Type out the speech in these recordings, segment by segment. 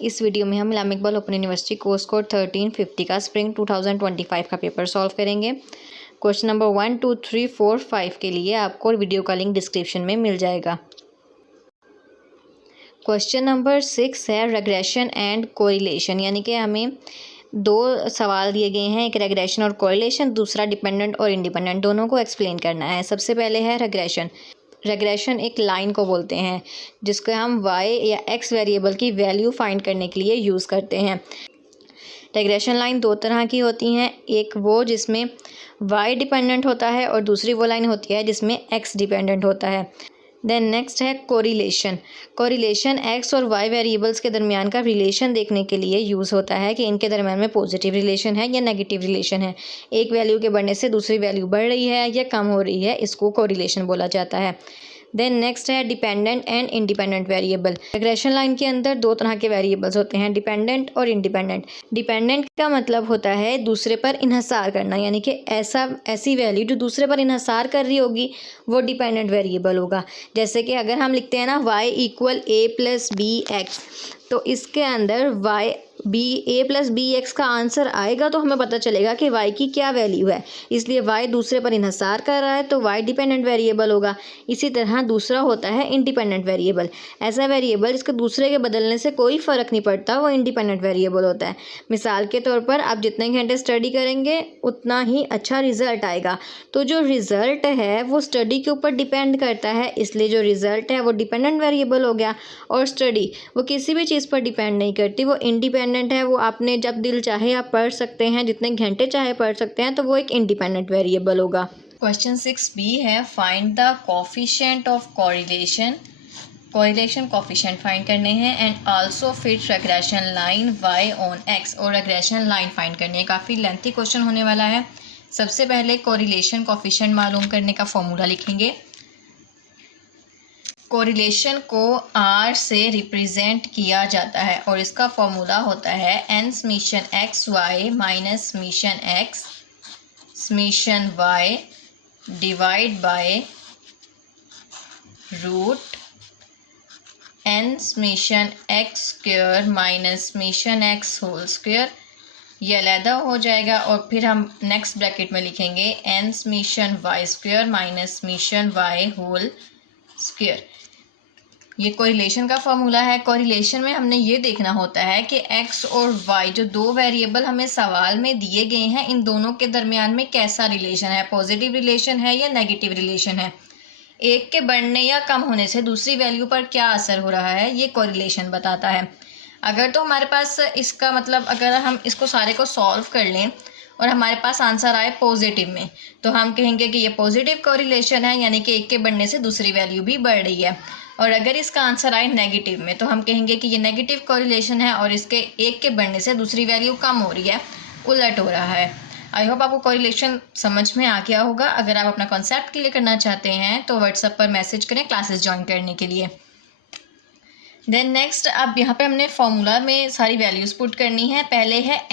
इस वीडियो में हम Allama Iqbal open university course code 1350 का स्प्रिंग 2025 का पेपर सॉल्व करेंगे। क्वेश्चन नंबर 1, 2, 3, 4, 5 के लिए आपको वीडियो का लिंक डिस्क्रिप्शन में मिल जाएगा। क्वेश्चन नंबर 6 है रेग्रेशन एंड कोरिलेशन, यानी कि हमें दो सवाल दिए गए हैं, एक रेग्रेशन और कोरिलेशन, दूसरा डिपेंडेंट और इंडिपेंडेंट, दोनों को एक्सप्लेन करना है। सबसे पहले है रेग्रेशन। रेग्रेशन एक लाइन को बोलते हैं जिसको हम y या x वेरिएबल की वैल्यू फाइंड करने के लिए यूज़ करते हैं। रेग्रेशन लाइन दो तरह की होती हैं, एक वो जिसमें y डिपेंडेंट होता है और दूसरी वो लाइन होती है जिसमें x डिपेंडेंट होता है। देन नेक्स्ट है कोरिलेशन। कोरिलेशन x और y वेरिएबल्स के दरमियान का रिलेशन देखने के लिए यूज़ होता है कि इनके दरमियान में पॉजिटिव रिलेशन है या नेगेटिव रिलेशन है, एक वैल्यू के बढ़ने से दूसरी वैल्यू बढ़ रही है या कम हो रही है, इसको कोरिलेशन बोला जाता है। देन नेक्स्ट है dependent and independent variable. Regression line के अंदर दो तरह के वेरिएबल्स होते हैं, डिपेंडेंट और इंडिपेंडेंट। डिपेंडेंट का मतलब होता है दूसरे पर इन्हसार करना, यानी कि ऐसी वैल्यू जो दूसरे पर इन्हसार कर रही होगी वो डिपेंडेंट वेरिएबल होगा। जैसे कि अगर हम लिखते हैं ना y = a + bx, तो इसके अंदर a + bx का आंसर आएगा तो हमें पता चलेगा कि y की क्या वैल्यू है, इसलिए y दूसरे पर इन्हसार कर रहा है तो y डिपेंडेंट वेरिएबल होगा। इसी तरह दूसरा होता है इंडिपेंडेंट वेरिएबल। ऐसा वेरिएबल जिसके दूसरे के बदलने से कोई फ़र्क नहीं पड़ता वो इंडिपेंडेंट वेरिएबल होता है। मिसाल के तौर पर आप जितने घंटे स्टडी करेंगे उतना ही अच्छा रिजल्ट आएगा, तो जो रिज़ल्ट है वो स्टडी के ऊपर डिपेंड करता है, इसलिए जो रिज़ल्ट है वो डिपेंडेंट वेरिएबल हो गया। और स्टडी वो किसी भी चीज़ पर डिपेंड नहीं करती, वो इंडिपेंडेंट है, वो आपने जब दिल चाहे आप पढ़ सकते हैं, जितने घंटे चाहे पढ़ सकते हैं, तो वो एक इंडिपेंडेंट वेरिएबल होगा। क्वेश्चन 6b है find the coefficient of correlation. Correlation coefficient find करने हैं and also fit regression line y on x, और रेग्रेशन लाइन फाइंड करनी है। काफ़ी लेंथी क्वेश्चन होने वाला है। सबसे पहले कोरिलेशन कोफिशिएंट मालूम करने का फॉर्मूला लिखेंगे। कोरिलेशन को R से रिप्रेजेंट किया जाता है और इसका फॉर्मूला होता है n summation xy minus summation x summation y divide by root n summation x² minus summation x whole square. ये अलहदा हो जाएगा और फिर हम नेक्स्ट ब्रैकेट में लिखेंगे n summation y² minus summation y whole square. ये कोरिलेशन का फॉर्मूला है। कोरिलेशन में हमने ये देखना होता है कि x और y जो दो वेरिएबल हमें सवाल में दिए गए हैं, इन दोनों के दरमियान में कैसा रिलेशन है, पॉजिटिव रिलेशन है या नेगेटिव रिलेशन है, एक के बढ़ने या कम होने से दूसरी वैल्यू पर क्या असर हो रहा है, ये कोरिलेशन बताता है। अगर तो हमारे पास इसका मतलब अगर हम इसको सारे को सॉल्व कर लें और हमारे पास आंसर आए पॉजिटिव में, तो हम कहेंगे कि ये पॉजिटिव कोरिलेशन है, यानी कि एक के बढ़ने से दूसरी वैल्यू भी बढ़ रही है। और अगर इसका आंसर आए नेगेटिव में, तो हम कहेंगे कि ये नेगेटिव कोरिलेशन है और इसके एक के बढ़ने से दूसरी वैल्यू कम हो रही है, उलट हो रहा है। आई होप आपको कोरिलेशन समझ में आ गया होगा। अगर आप अपना कॉन्सेप्ट क्लियर करना चाहते हैं तो व्हाट्सएप पर मैसेज करें क्लासेस ज्वाइन करने के लिए। देन नेक्स्ट, अब यहाँ पे हमने फॉर्मूला में सारी वैल्यूज़ पुट करनी है। पहले है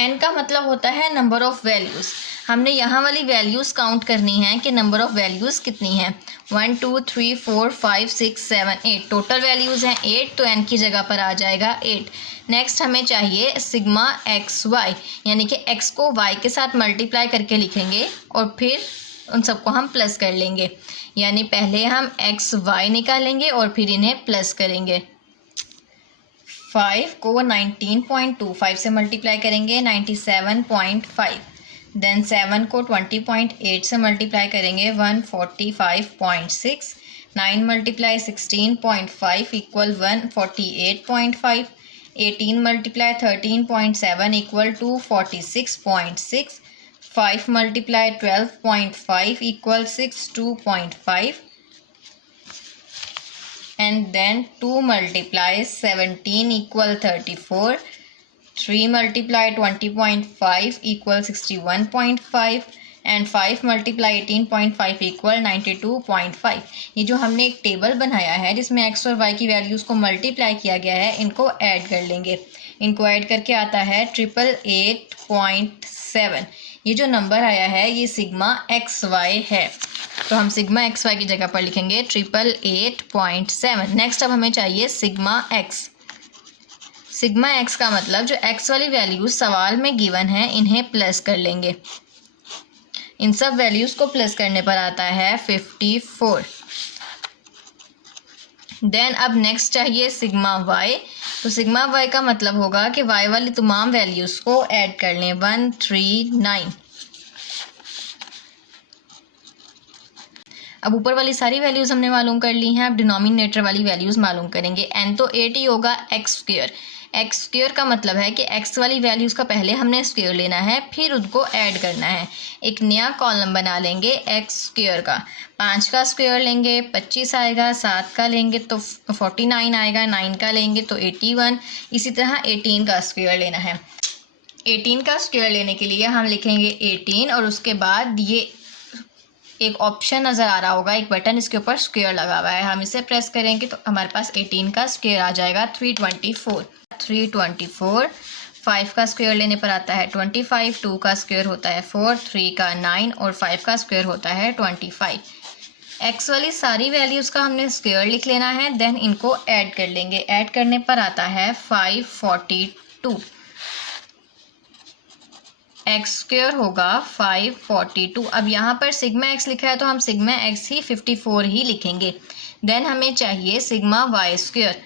n का मतलब होता है नंबर ऑफ़ वैल्यूज़। हमने यहाँ वाली वैल्यूज़ काउंट करनी है कि नंबर ऑफ़ वैल्यूज़ कितनी हैं। 1 2 3 4 5 6 7 8 टोटल वैल्यूज़ हैं 8, तो n की जगह पर आ जाएगा 8। नेक्स्ट हमें चाहिए सिग्मा xy, यानी कि x को y के साथ मल्टीप्लाई करके लिखेंगे और फिर उन सबको हम प्लस कर लेंगे, यानी पहले हम xy निकालेंगे और फिर इन्हें प्लस करेंगे। 5 को 19.25 से मल्टीप्लाई करेंगे 97.5। देन 7 को 20.8 से मल्टीप्लाई करेंगे 145.6। 9 multiply 16.5 equal 148.5। 18 multiply 13.7 equal 246.6। 5 multiply 12.5 equal 62.5। and then 2 multiply 17 equal 34, 3 multiply 20.5 equal 61.5 and 5 multiply 18.5 equal 92.5। ये जो हमने एक टेबल बनाया है जिसमें x और y की वैल्यूज़ को मल्टीप्लाई किया गया है, इनको ऐड कर लेंगे। इनको ऐड करके आता है 888.7। ये जो नंबर आया है ये सिग्मा XY है, तो हम सिग्मा XY की जगह पर लिखेंगे 888.7। नेक्स्ट अब हमें चाहिए सिग्मा X। सिग्मा एक्स का मतलब जो एक्स वाली वैल्यूज सवाल में गिवन है इन्हें प्लस कर लेंगे। इन सब वैल्यूज को प्लस करने पर आता है 54। देन अब नेक्स्ट चाहिए सिग्मा वाई। तो सिग्मा वाई का मतलब होगा कि वाई वाली तमाम वैल्यूज को ऐड कर लें 139। अब ऊपर वाली सारी वैल्यूज हमने मालूम कर ली हैं, अब डिनोमिनेटर वाली वैल्यूज मालूम करेंगे। n तो 8 ही होगा, एक्स स्क्वेयर। एक्स स्क्वेयर का मतलब है कि एक्स वाली वैल्यूज का पहले हमने स्क्वेयर लेना है, फिर उनको ऐड करना है। एक नया कॉलम बना लेंगे एक्स स्क्वेयर का। 5 का स्क्वेयर लेंगे 25 आएगा, 7 का लेंगे तो 49 आएगा, 9 का लेंगे तो 81। इसी तरह 18 का स्क्वेयर लेना है। 18 का स्क्वेयर लेने के लिए हम लिखेंगे 18 और उसके बाद ये एक ऑप्शन नज़र आ रहा होगा, एक बटन, इसके ऊपर स्क्वेयर लगा हुआ है, हम इसे प्रेस करेंगे तो हमारे पास 18 का स्क्वेयर आ जाएगा 324। 324 5 का स्क्वेयर लेने पर आता है 25, 2 का स्क्वेयर होता है 4, 3 का 9 और 5 का स्क्वेयर होता है 25। एक्स वाली सारी वैल्यूज़ का हमने स्क्वेयर लिख लेना है, देन इनको ऐड कर लेंगे। ऐड करने पर आता है 542। एक्स स्क्वेयर होगा 542। अब यहाँ पर सिग्मा एक्स लिखा है तो हम सिग्मा एक्स ही 54 ही लिखेंगे। देन हमें चाहिए सिग्मा वाई स्क्वेयर।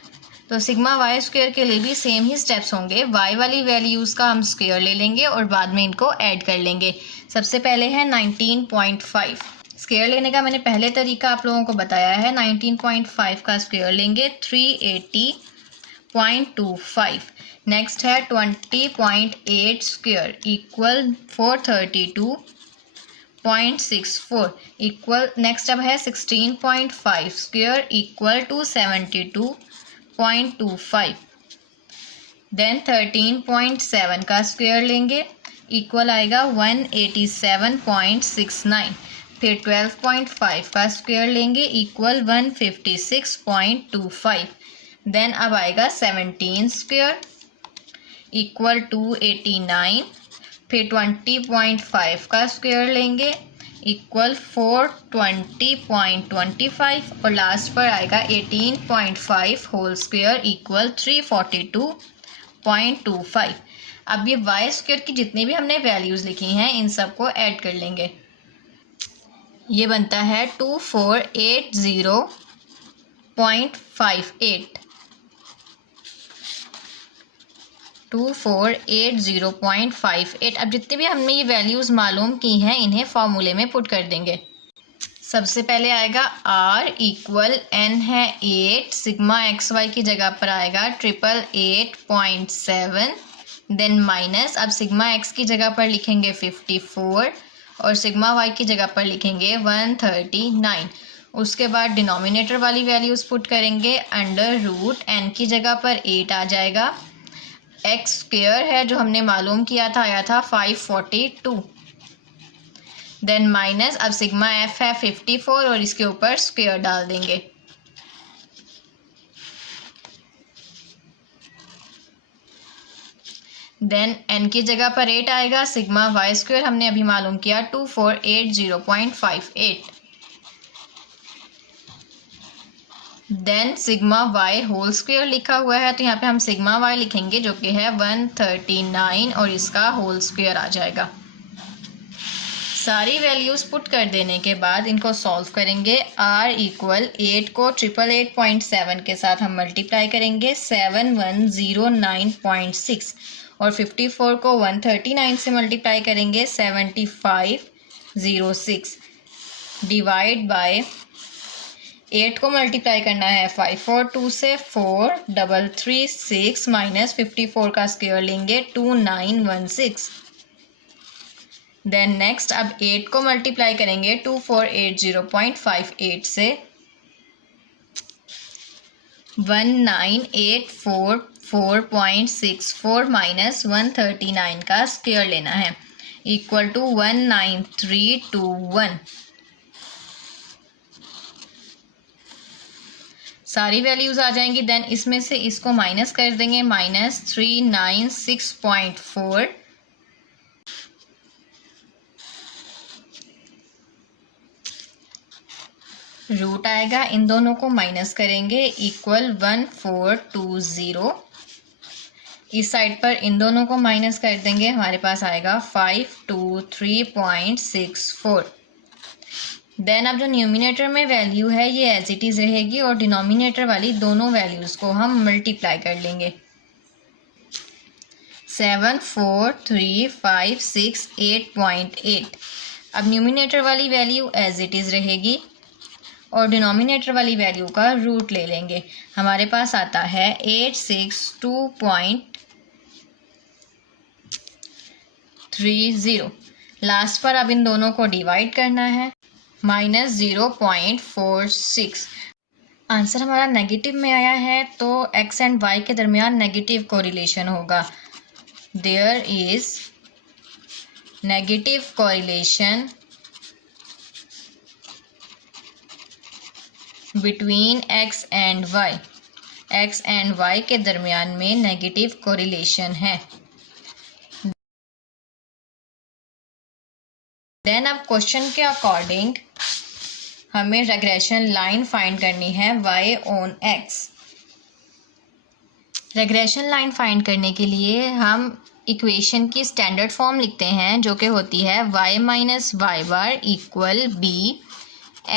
तो सिग्मा वाई स्क्वेयर के लिए भी सेम ही स्टेप्स होंगे। वाई वाली वैल्यूज़ का हम स्क्वेयर ले लेंगे और बाद में इनको ऐड कर लेंगे। सबसे पहले है 19.5। स्क्वेयर लेने का मैंने पहले तरीका आप लोगों को बताया है। 19.5 का स्क्वेयर लेंगे 380.25। नेक्स्ट है 20.8 स्क्वेयर इक्वल 432.64 इक्वल। नेक्स्ट अब है 16.5 स्क्वेयर इक्वल 272.25। देन 13.7 का स्क्वेयर लेंगे, इक्वल आएगा 187.69। फिर 12.5 का स्क्वेयर लेंगे, इक्वल 156.25। देन अब आएगा 17 स्क्वेयर इक्वल 289। फिर 20.5 का स्क्वेयर लेंगे, इक्वल 420.25 और लास्ट पर आएगा 18.5 होल स्क्वेयर इक्वल 342.25। अब ये वाई स्क्वेयर की जितनी भी हमने वैल्यूज़ लिखी हैं इन सबको ऐड कर लेंगे। ये बनता है 2480.58। 2480.58। अब जितनी भी हमने ये वैल्यूज़ मालूम की हैं इन्हें फॉर्मूले में पुट कर देंगे। सबसे पहले आएगा r इक्वल n है 8, सिग्मा एक्स वाई की जगह पर आएगा 888.7। देन माइनस, अब सिग्मा एक्स की जगह पर लिखेंगे 54 और सिग्मा वाई की जगह पर लिखेंगे 139। उसके बाद डिनोमिनेटर वाली वैल्यूज़ पुट करेंगे। अंडर रूट n की जगह पर 8 आ जाएगा। एक्स स्क्वेयर है जो हमने मालूम किया था, आया था 542। देन माइनस, अब सिग्मा एफ है 54 और इसके ऊपर स्क्वेयर डाल देंगे। देन n की जगह पर 8 आएगा। सिग्मा वाई स्क्वेयर हमने अभी मालूम किया 2480.58। Then sigma Y whole square लिखा हुआ है तो यहाँ पे हम सिग्मा वाई लिखेंगे जो कि है 139 और इसका होल स्क्वेयर आ जाएगा। सारी वैल्यूज़ पुट कर देने के बाद इनको सॉल्व करेंगे। r इक्वल 8 को 888.7 के साथ हम मल्टीप्लाई करेंगे 7109.6 और 54 को 139 से मल्टीप्लाई करेंगे 7506 डिवाइड बाय 8 को मल्टीप्लाई करना है 542 से 4336 माइनस 54 का स्क्वायर लेंगे 2916। देन नेक्स्ट अब 8 को मल्टीप्लाई करेंगे 2480.58 से 19844.64 माइनस 139 का स्क्वायर लेना है इक्वल टू 19321। सारी वैल्यूज़ आ जाएंगी। देन इसमें से इसको माइनस कर देंगे, माइनस 396.4 रूट आएगा। इन दोनों को माइनस करेंगे इक्वल 1420। इस साइड पर इन दोनों को माइनस कर देंगे, हमारे पास आएगा 523.64। देन अब जो न्यूमिनेटर में वैल्यू है ये एज इट इज़ रहेगी और डिनोमिनेटर वाली दोनों वैल्यूज़ को हम मल्टीप्लाई कर लेंगे। 74356 अब न्यूमिनेटर वाली वैल्यू एज इट इज़ रहेगी और डिनोमिनेटर वाली वैल्यू का रूट ले लेंगे। हमारे पास आता है 862.30। लास्ट पर अब इन दोनों को डिवाइड करना है, -0.46। आंसर हमारा नेगेटिव में आया है तो x एंड y के दरमियान नेगेटिव कोरिलेशन होगा। There is negative correlation between x and y। x and y के दरमियान में नेगेटिव कोरिलेशन है। देन अब क्वेश्चन के अकॉर्डिंग हमें रेग्रेशन लाइन फाइंड करनी है y on x। Regression line find करने के लिए हम इक्वेशन की स्टैंडर्ड फॉर्म लिखते हैं जो कि होती है y minus y bar equal b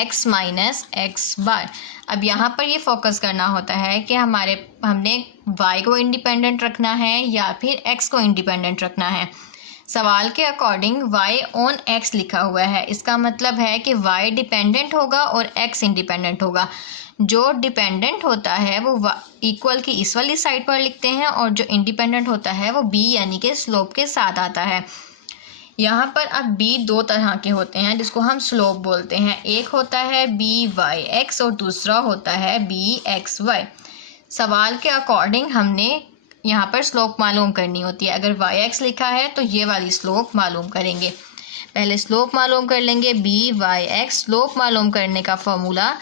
x minus x bar. अब यहाँ पर ये फोकस करना होता है कि हमने y को इंडिपेंडेंट रखना है या फिर x को इंडिपेंडेंट रखना है। सवाल के अकॉर्डिंग y ऑन x लिखा हुआ है, इसका मतलब है कि y डिपेंडेंट होगा और x इंडिपेंडेंट होगा। जो डिपेंडेंट होता है वो इक्वल की इस वाली साइड पर लिखते हैं और जो इंडिपेंडेंट होता है वो b यानी कि स्लोप के साथ आता है। यहाँ पर अब b दो तरह के होते हैं जिसको हम स्लोप बोलते हैं। एक होता है by(x) और दूसरा होता है bxy। सवाल के अकॉर्डिंग हमने यहाँ पर स्लोप मालूम करनी होती है। अगर yx लिखा है तो ये वाली स्लोप मालूम करेंगे। पहले स्लोप मालूम कर लेंगे by(x). स्लोप मालूम करने का फॉर्मूला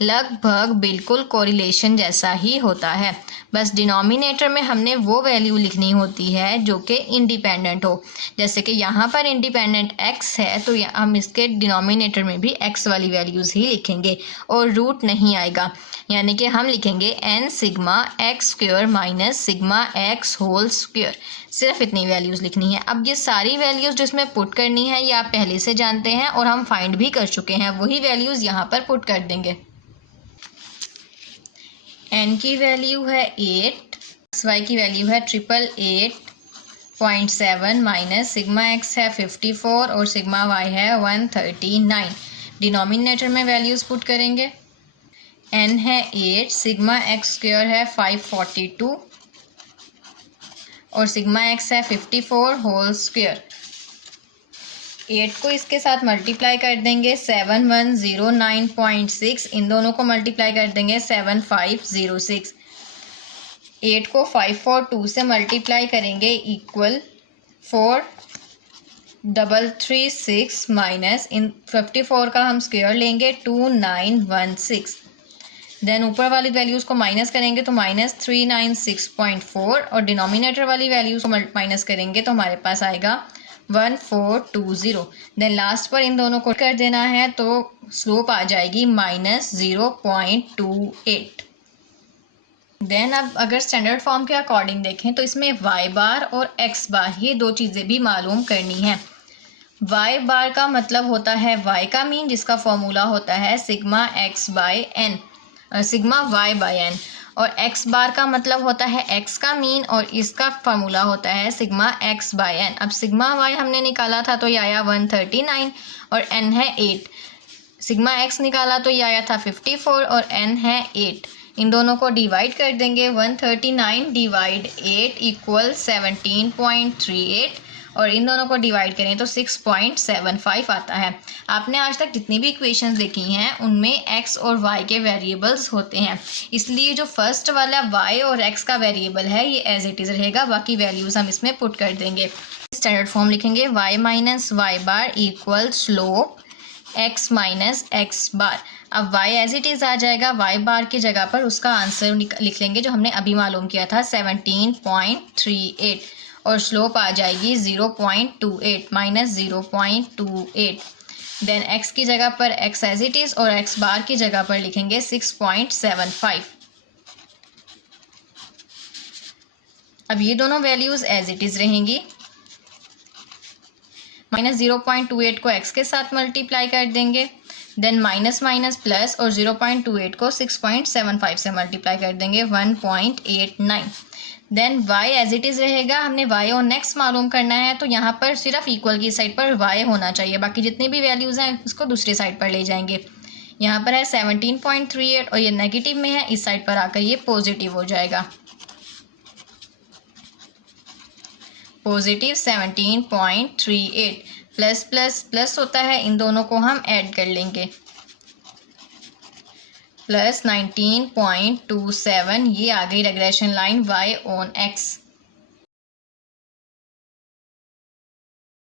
लगभग बिल्कुल कोरिलेशन जैसा ही होता है, बस डिनोमिनेटर में हमने वो वैल्यू लिखनी होती है जो कि इंडिपेंडेंट हो। जैसे कि यहाँ पर इंडिपेंडेंट x है तो हम इसके डिनोमिनेटर में भी x वाली वैल्यूज़ ही लिखेंगे और रूट नहीं आएगा, यानी कि हम लिखेंगे n sigma x square minus sigma x whole square. सिर्फ इतनी वैल्यूज़ लिखनी है। अब ये सारी वैल्यूज़ जिसमें पुट करनी है ये आप पहले से जानते हैं और हम फाइंड भी कर चुके हैं, वही वैल्यूज़ यहाँ पर पुट कर देंगे। n की वैल्यू है 8, y की वैल्यू है 888.7 माइनस सिग्मा x है 54 और सिग्मा y है 139। डिनोमिनेटर में वैल्यूज़ पुट करेंगे। n है 8, सिग्मा x स्क्वायर है 542 और सिग्मा x है 54 होल स्क्वायर। 8 को इसके साथ मल्टीप्लाई कर देंगे 7109.6, इन दोनों को मल्टीप्लाई कर देंगे 7506। 8 को 542 से मल्टीप्लाई करेंगे इक्वल 4336 माइनस इन 54 का हम स्क्वायर लेंगे 2916। देन ऊपर वाली वैल्यूज़ को माइनस करेंगे तो -396.4 और डिनोमिनेटर वाली वैल्यूज़ को माइनस करेंगे तो हमारे पास आएगा 1420। देन लास्ट पर इन दोनों को कर देना है तो स्लोप आ जाएगी -0.28। देन अब अगर स्टैंडर्ड फॉर्म के अकॉर्डिंग देखें तो इसमें y बार और x बार ये दो चीज़ें भी मालूम करनी है। y बार का मतलब होता है y का मीन जिसका फॉर्मूला होता है sigma x by n, sigma y by n, और x बार का मतलब होता है x का मीन और इसका फार्मूला होता है सिग्मा x बाय n। अब सिग्मा y हमने निकाला था तो ये आया 139 और n है 8। सिग्मा x निकाला तो ये आया था 54 और n है 8। इन दोनों को डिवाइड कर देंगे 139 डिवाइड 8 इक्वल 17.38 और इन दोनों को डिवाइड करें तो 6.75 आता है। आपने आज तक जितनी भी इक्वेशंस देखी हैं उनमें x और y के वेरिएबल्स होते हैं, इसलिए जो फर्स्ट वाला y और x का वेरिएबल है ये एज इट इज़ रहेगा, बाकी वैल्यूज़ हम इसमें पुट कर देंगे। स्टैंडर्ड फॉर्म लिखेंगे y minus y bar equal slope x minus x bar. अब y एज इट इज़ आ जाएगा, y बार की जगह पर उसका आंसर लिख लेंगे जो हमने अभी मालूम किया था 17.38 और स्लोप आ जाएगी 0.28 माइनस 0.28। देन x की जगह पर x एज इट इज़ और x बार की जगह पर लिखेंगे 6.75। अब ये दोनों वैल्यूज़ एज इट इज़ रहेंगी। -0.28 को x के साथ मल्टीप्लाई कर देंगे, देन माइनस माइनस प्लस और 0.28 को 6.75 से मल्टीप्लाई कर देंगे, 1.89। Then y as it is रहेगा। हमने y और नेक्स्ट मालूम करना है, तो यहाँ पर सिर्फ इक्वल की साइड पर y होना चाहिए, बाकी जितनी भी वैल्यूज़ हैं उसको दूसरी साइड पर ले जाएंगे। यहाँ पर है 17.38 और ये नेगेटिव में है, इस साइड पर आकर ये पॉजिटिव हो जाएगा, पॉजिटिव 17.38। प्लस प्लस प्लस होता है, इन दोनों को हम ऐड कर लेंगे, प्लस 19.27। ये आ गई regression line y on x।